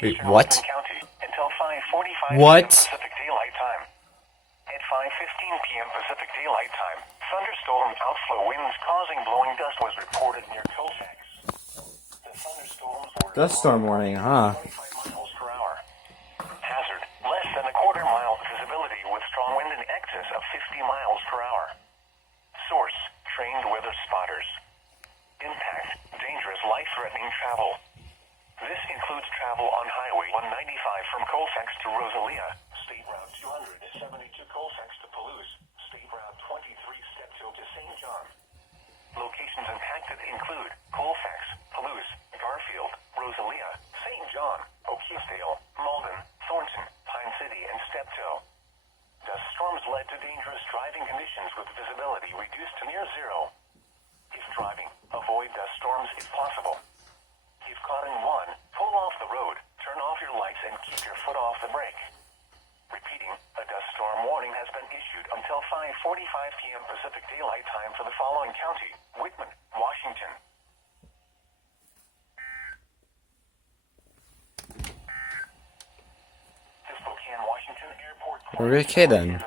Wait, eastern what? Whatcom County until 5:45 What? p.m. Pacific Daylight Time. At 5:15 p.m. Pacific Daylight Time, thunderstorm outflow winds causing blowing dust was reported near Colfax. The thunderstorms were Dust storm warning, huh? 25 miles per hour. Hazard, less than a quarter mile visibility with strong wind in excess of 50 miles per hour. Source, trained weather spotters. Impact, dangerous life-threatening travel. This includes travel on Highway 195 from Colfax to Rosalia, State Route 272 Colfax to Palouse, State Route 23 Steptoe to St. John. Locations impacted include Colfax, Palouse, Garfield, Rosalia, St. John, O'Keefedale, Malden, Thornton, Pine City, and Steptoe. Dust storms led to dangerous driving conditions with visibility reduced to near zero. If driving, avoid dust storms if possible. If caught in one, pull off the road, turn off your lights, and keep your foot off the brake. Repeating, a dust storm warning has been issued until 5:45 p.m. Pacific Daylight Time for the following county: Whitman, Washington. The Spokane, Washington Airport. Okay then.